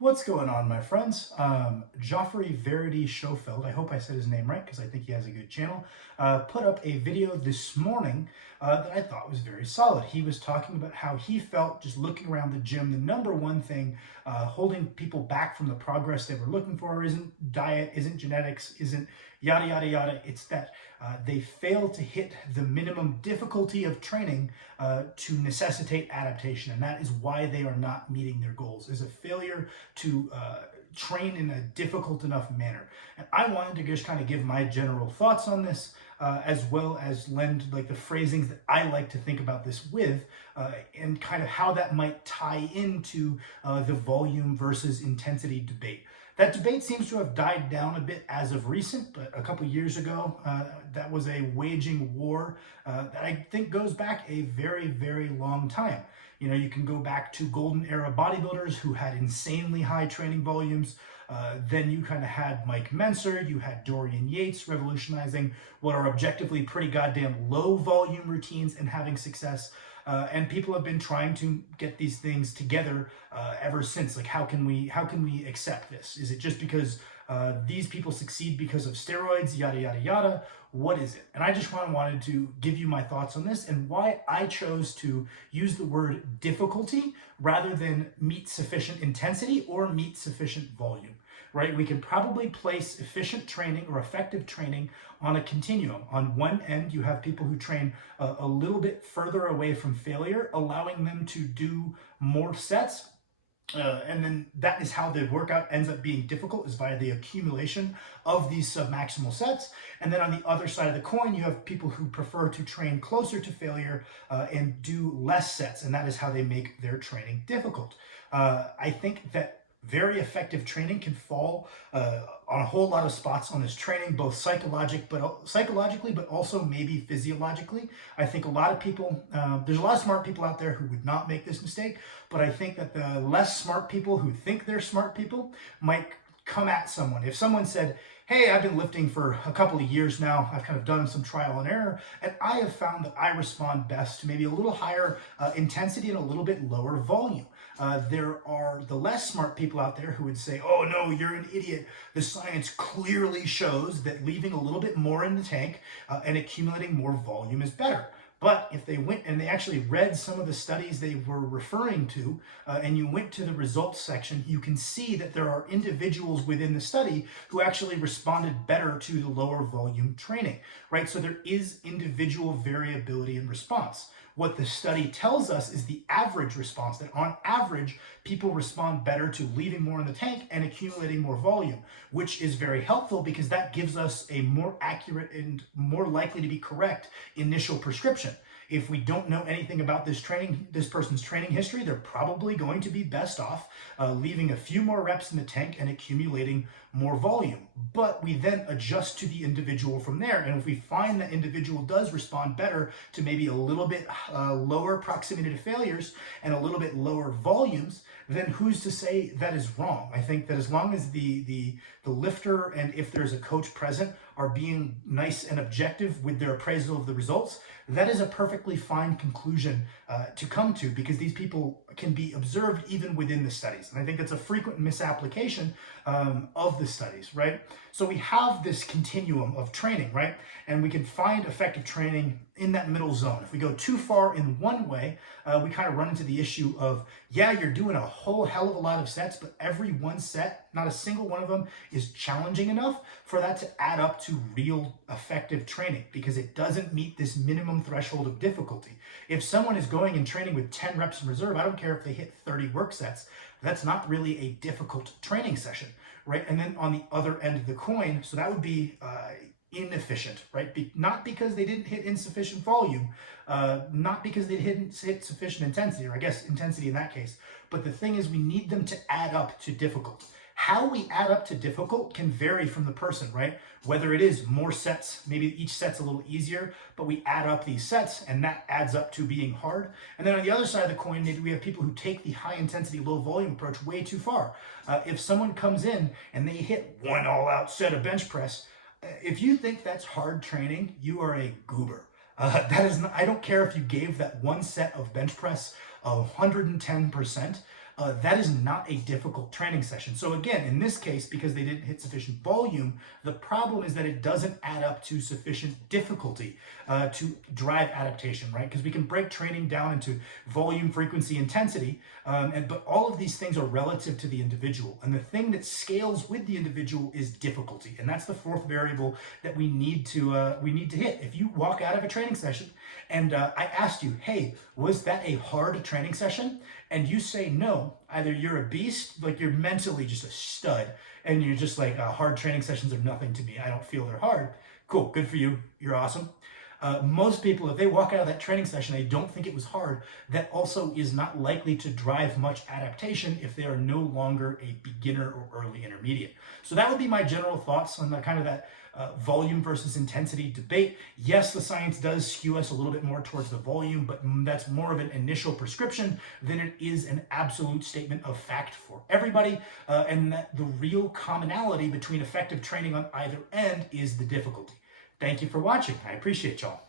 What's going on, my friends? Joffrey Verity Schofeld, I hope I said his name right because I think he has a good channel, put up a video this morning that I thought was very solid. He was talking about how he felt just looking around the gym, the number one thing holding people back from the progress they were looking for isn't diet, isn't genetics, isn't yada, yada, yada. It's that they fail to hit the minimum difficulty of training to necessitate adaptation. And that is why they are not meeting their goals, is a failure to train in a difficult enough manner. And I wanted to just kind of give my general thoughts on this, as well as lend like the phrasings that I like to think about this with, and kind of how that might tie into the volume versus intensity debate. That debate seems to have died down a bit as of recent, but a couple years ago, that was a waging war that I think goes back a very, very long time. You know, you can go back to golden era bodybuilders who had insanely high training volumes. Then you kind of had Mike Menser, you had Dorian Yates revolutionizing what are objectively pretty goddamn low volume routines and having success. And people have been trying to get these things together ever since. Like, how can we accept this? Is it just because these people succeed because of steroids, yada, yada, yada? What is it? And I just wanted to give you my thoughts on this and why I chose to use the word difficulty rather than meet sufficient intensity or meet sufficient volume, right? We can probably place efficient training or effective training on a continuum. On one end, you have people who train a little bit further away from failure, allowing them to do more sets. And then that is how the workout ends up being difficult, is via the accumulation of these submaximal sets. And then on the other side of the coin, you have people who prefer to train closer to failure and do less sets. And that is how they make their training difficult. I think that very effective training can fall on a whole lot of spots on this training, both psychologically, but also maybe physiologically. I think a lot of people, there's a lot of smart people out there who would not make this mistake, but I think that the less smart people who think they're smart people might come at someone. If someone said, hey, I've been lifting for a couple of years now, I've kind of done some trial and error, and I have found that I respond best to maybe a little higher intensity and a little bit lower volume. There are the less smart people out there who would say, oh no, you're an idiot. The science clearly shows that leaving a little bit more in the tank and accumulating more volume is better. But if they went and they actually read some of the studies they were referring to, and you went to the results section, you can see that there are individuals within the study who actually responded better to the lower volume training, right? So there is individual variability in response. What the study tells us is the average response, that on average, people respond better to leaving more in the tank and accumulating more volume, which is very helpful because that gives us a more accurate and more likely to be correct initial prescription. If we don't know anything about this person's training history, they're probably going to be best off leaving a few more reps in the tank and accumulating more volume. But we then adjust to the individual from there. And if we find that individual does respond better to maybe a little bit lower proximity to failures and a little bit lower volumes, then who's to say that is wrong? I think that as long as the lifter and if there's a coach present are being nice and objective with their appraisal of the results, that is a perfectly fine conclusion to come to, because these people can be observed even within the studies. And I think that's a frequent misapplication of the studies, right? So we have this continuum of training, right? And we can find effective training in that middle zone. If we go too far in one way, we kind of run into the issue of, yeah, you're doing a whole hell of a lot of sets, but every one set, not a single one of them is challenging enough for that to add up to real effective training, because it doesn't meet this minimum threshold of difficulty. If someone is going and training with 10 reps in reserve, I don't care if they hit 30 work sets, that's not really a difficult training session, right? And then on the other end of the coin, so that would be inefficient, right? Not because they didn't hit insufficient volume, not because they didn't hit sufficient intensity, or I guess intensity in that case, but the thing is we need them to add up to difficult. How we add up to difficult can vary from the person, right? Whether it is more sets, maybe each set's a little easier, but we add up these sets and that adds up to being hard. And then on the other side of the coin, maybe we have people who take the high intensity, low volume approach way too far. If someone comes in and they hit one all out set of bench press, if you think that's hard training, you are a goober. That is not, I don't care if you gave that one set of bench press 110%. that is not a difficult training session. So again, in this case, because they didn't hit sufficient volume, the problem is that it doesn't add up to sufficient difficulty to drive adaptation, right? Because we can break training down into volume, frequency, intensity, but all of these things are relative to the individual. And the thing that scales with the individual is difficulty, and that's the fourth variable that we need to hit. If you walk out of a training session and I asked you, hey, was that a hard training session? And you say no, either you're a beast, like you're mentally just a stud, and you're just like, hard training sessions are nothing to me. I don't feel they're hard. Cool, good for you. You're awesome. Most people, if they walk out of that training session, they don't think it was hard. That also is not likely to drive much adaptation if they are no longer a beginner or early intermediate. So that would be my general thoughts on that volume versus intensity debate. Yes, the science does skew us a little bit more towards the volume, but that's more of an initial prescription than it is an absolute statement of fact for everybody. And that the real commonality between effective training on either end is the difficulty. Thank you for watching. I appreciate y'all.